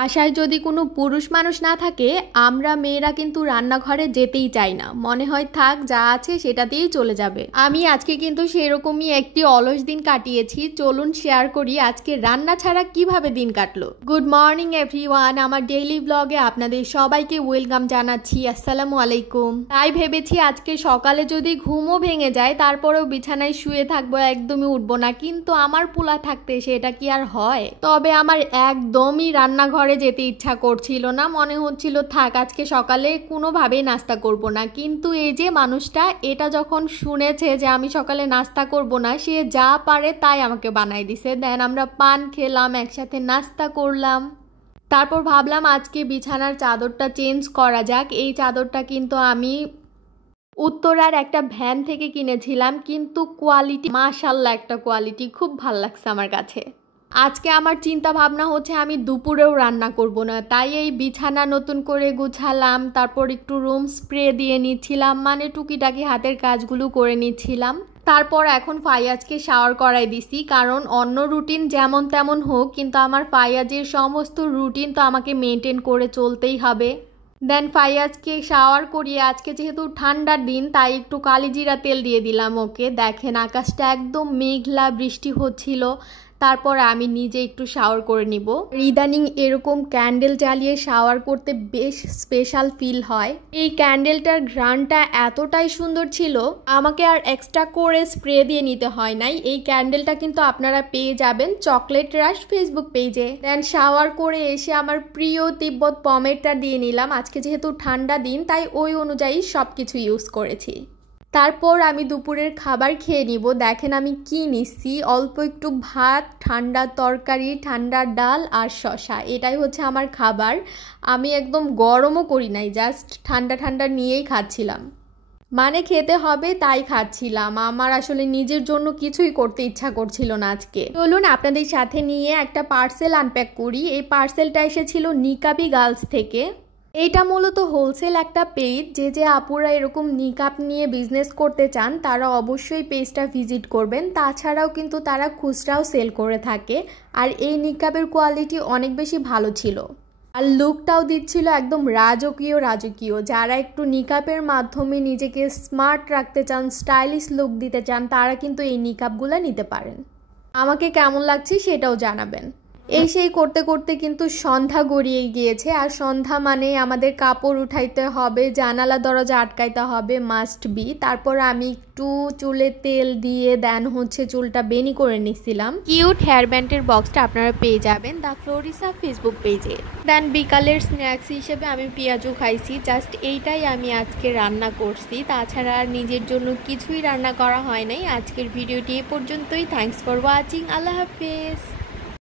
বাসায় যদি কোনো পুরুষ মানুষ না থাকে আমরা মেয়েরা কিন্তু রান্নাঘরে যেতেই চাই না, মনে হয় থাক যা আছে সেটা দিয়েই চলে যাবে। আমি আজকে কিন্তু সেরকমই একটি অলস দিন কাটিয়েছি। চলুন শেয়ার করি আজকে রান্না ছাড়া কিভাবে দিন কাটলো। গুড মর্নিং এভরিওয়ান, আমার ডেইলি ব্লগে আপনাদের সবাইকে ওয়েলকাম জানাচ্ছি। আসসালামু আলাইকুম। তাই ভেবেছি আজকে সকালে যদি ঘুমও ভেঙে যায় তারপরেও বিছানায় শুয়ে থাকবো, একদমই উঠবো না, কিন্তু আমার পোলা থাকতে সেটা কি আর হয়। তবে আমার একদমই রান্নাঘরে যেতে ইচ্ছা করছিল না, মনে হচ্ছিল থাক আজকে সকালে কোনোভাবেই নাস্তা করব না। কিন্তু এই যে মানুষটা, এটা যখন শুনেছে যে আমি সকালে নাস্তা করব না, সে যা পারে তাই আমাকে বানাই দিছে। দেন আমরা পান খেলাম, একসাথে নাস্তা করলাম। তারপর ভাবলাম আজকে বিছানার চাদরটা চেঞ্জ করা যাক। এই চাদরটা কিন্তু আমি উত্তরার একটা ভ্যান থেকে কিনেছিলাম, কিন্তু কোয়ালিটি মাশাআল্লাহ, একটা কোয়ালিটি খুব ভাল লাগছে আমার কাছে। আজকে আমার চিন্তা ভাবনা হচ্ছে আমি দুপুরেও রান্না করব না, তাই এই বিছানা নতুন করে গুছালাম, তারপর একটু রুম স্প্রে দিয়ে নিচ্ছিলাম, মানে টুকিটাকি হাতের কাজগুলো করে নিচ্ছিলাম। তারপর এখন ফাইয়াজকে শাওয়ার করাই দিছি, কারণ অন্য রুটিন যেমন তেমন হোক কিন্তু আমার ফাইয়াজের সমস্ত রুটিন তো আমাকে মেনটেন করে চলতেই হবে। দেন ফাইয়াজকে শাওয়ার করিয়ে আজকে যেহেতু ঠান্ডার দিন তাই একটু কালিজিরা তেল দিয়ে দিলাম ওকে। দেখেন আকাশটা একদম মেঘলা, বৃষ্টি হচ্ছিল। তারপর আমি নিজে একটু শাওয়ার করে নিব। ইদানিং এরকম ক্যান্ডেল জ্বালিয়ে শাওয়ার করতে বেশ স্পেশাল ফিল হয়। এই ক্যান্ডেলটার ঘ্রাণটা এতটাই সুন্দর ছিল, আমাকে আর এক্সট্রা করে স্প্রে দিয়ে নিতে হয় নাই। এই ক্যান্ডেলটা কিন্তু আপনারা পেয়ে যাবেন চকলেট রাশ ফেসবুক পেজে। দেন শাওয়ার করে এসে আমার প্রিয় তিব্বত পমেটটা দিয়ে নিলাম। আজকে যেহেতু ঠান্ডা দিন তাই ওই অনুযায়ী সব কিছু ইউজ করেছি। তারপর আমি দুপুরের খাবার খেয়ে নিব। দেখেন আমি কি নিচ্ছি, অল্প একটু ভাত, ঠান্ডা তরকারি, ঠান্ডা ডাল আর শসা, এটাই হচ্ছে আমার খাবার। আমি একদম গরমও করি নাই, জাস্ট ঠান্ডা ঠান্ডা নিয়েই খাচ্ছিলাম, মানে খেতে হবে তাই খাচ্ছিলাম। আমার আসলে নিজের জন্য কিছুই করতে ইচ্ছা করছিল না আজকে। চলুন আপনাদের সাথে নিয়ে একটা পার্সেল আনপ্যাক করি। এই পার্সেলটা এসেছিল নিকাবি গার্লস থেকে। এটা মূলত হোলসেল একটা পেজ, যে আপুরা এরকম নিকাব নিয়ে বিজনেস করতে চান তারা অবশ্যই পেজটা ভিজিট করবেন। তাছাড়াও কিন্তু তারা খুচরাও সেল করে থাকে। আর এই নিকাবের কোয়ালিটি অনেক বেশি ভালো ছিল, আর লুকটাও দিচ্ছিল একদম রাজকীয় রাজকীয়। যারা একটু নিকাবের মাধ্যমে নিজেকে স্মার্ট রাখতে চান, স্টাইলিশ লুক দিতে চান, তারা কিন্তু এই নিকাবগুলো নিতে পারেন। আমাকে কেমন লাগছে সেটাও জানাবেন। এই সেই করতে করতে কিন্তু সন্ধ্যা গড়িয়ে গিয়েছে, আর সন্ধ্যা মানে আমাদের কাপড় উঠাইতে হবে, জানালা দরজা আটকাইতে হবে, মাস্ট বি। তারপর আমি একটু চুলে তেল দিয়ে দেন হচ্ছে চুলটা বেনি করে নিচ্ছিলাম। কিউট হেয়ার ব্যান্ডের বক্সটা আপনারা পেয়ে যাবেন দ্য ফ্লোরিসা ফেসবুক পেজে। দেন বিকালের স্ন্যাক্স হিসেবে আমি পেঁয়াজু খাইছি। জাস্ট এইটাই আমি আজকে রান্না করছি, তাছাড়া আর নিজের জন্য কিছুই রান্না করা হয় নাই। আজকের ভিডিওটি এ পর্যন্তই। Thanks for watching. আল্লাহ হাফেজ।